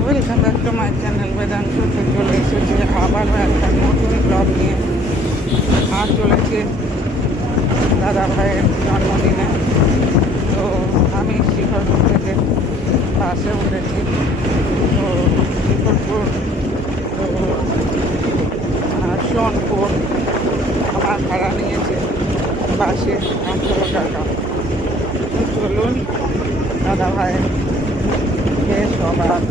Welcome back to my channel বেদান্ততে চলে এসেছে। আবার একটা নতুন ব্লগ নিয়ে আর চলেছে দাদা ভাইয়ের জন্মদিনে। তো আমি শিখরপুর থেকে বাসে উঠেছি তো শিখরপুর তো আহ, সোনপুর আমার ভাড়া নিয়েছে বাসে পনেরো টাকা তো চলুন দাদা ভাইয়ের খেয়ে সবার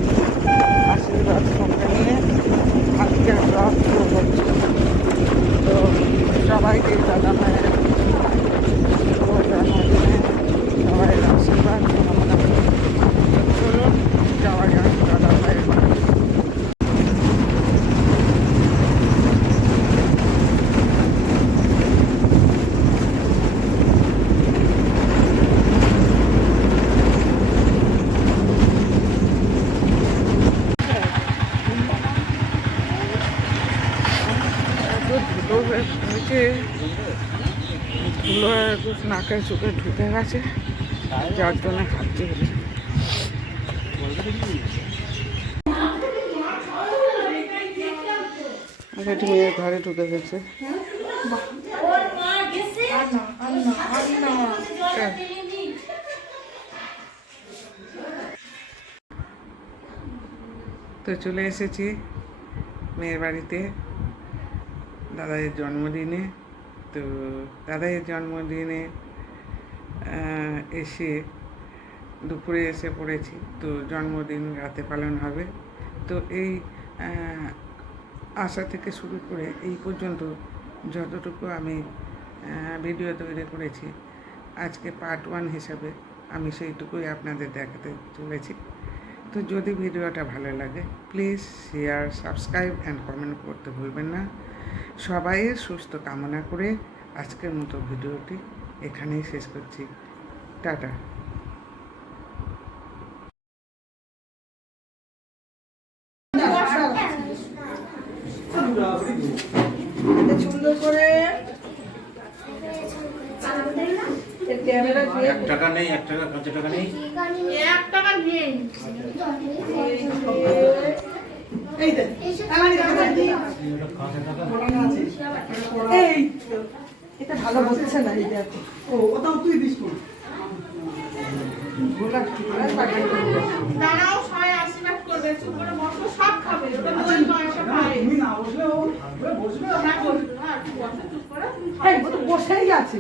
আশীর্বাদ সঙ্গে নিয়ে আজকে ব্লগ শুরু করছি। তো সবাইকে দাদা ভাইয়ের সবাই আশীর্বাদ কামনা করি তো চলুন যাওয়া যাক দাদা ভাইয়ের বাড়ি। এত ধুলো হয়ে হয়েছে ধুলো একটু নাকে চোখে ঢুকে গেছে। যার জন্য হচ্ছে মেয়ের ঘরে ঢুকে গেছে। তো চলে এসেছি মেয়ের বাড়িতে। দাদাইয়ের জন্মদিনে। তো দাদাই জন্মদিনে এসে দুপুরে এসে পড়েছি। তো জন্মদিন রাতে পালন হবে। তো এই আশা থেকে শুরু করে এই পর্যন্ত যতটুকু আমি ভিডিও তৈরি করেছি, আজকে পার্ট ওয়ান হিসাবে আমি সেইটুকুই আপনাদের দেখাতে চলেছি। তো যদি ভিডিওটা ভালো লাগে please share subscribe and comment করতে ভুলবেন না। সবাইয়ের সুস্থ কামনা করে আজকের মতো ভিডিওটি এখানেই শেষ করছি। টাটা। এক টাকা নেই এক টাকা পাঁচ টাকা নেই। এক টাকা নিয়ে এই দেখ আমার ক্যামেরা দিয়ে এই এটা ভালো বলছে না এই দেখ। ও ওটাও তুই দিস কোন দাঁড়াও সবাই আশীর্বাদ করবে চুপ করে বসো সব খাবে ওটা দই নয় ওটা তুমি না বসলেও বসবে। না বসবে না চুপ করে। তুমি এই খাবে ও তো বসেই আছে।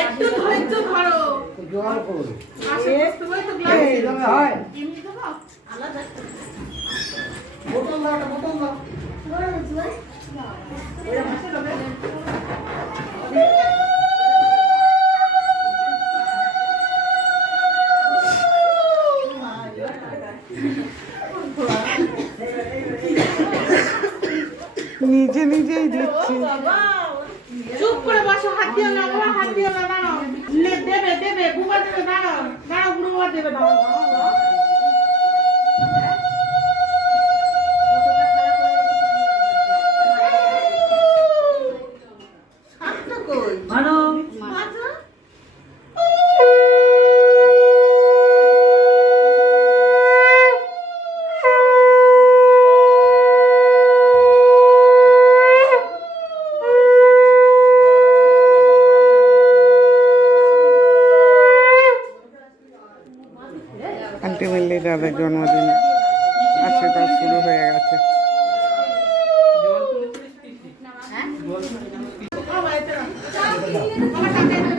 একটু করে। ধৈর্য ধরো। জোগাড় দাদা হয় এমনি বোতল দাও বোতল দাও নিজে নিজেই দিচ্ছি। চুপ করে বসো, হাত দিও না হাত দিও না, দাঁড়াও। দেবে দেবে বুবা দেবে, দাঁড়াও দাঁড়াও বুড়ো দেবে দাঁড়াও আলটিমেটলি দাদার জন্মদিন আশীর্বাদ শুরু হয়ে গেছে বাবা, এতে রাখো। বাবা, টাকা এতে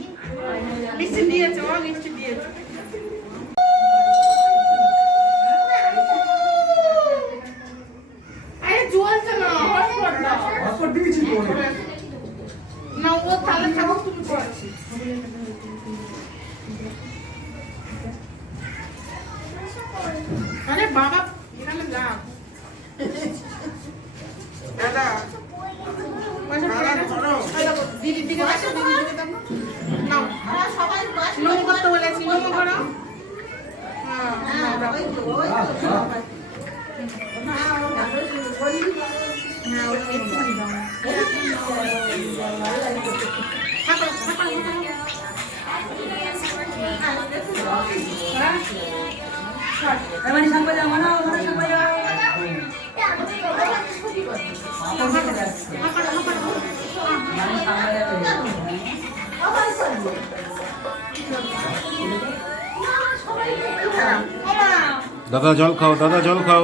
মিষ্টি দিয়েছে ও মিষ্টি দিয়েছে না ও তাহলে থাকো তুমি করছি আরে বাবা করতে বলেছি, নোংরা করো। হ্যাঁ, নাও, দাও। হ্যাঁ, ওই একটুখানি দাও। থাকো, থাকো, থাকো। দাদা জল খাও দাদা জল খাও।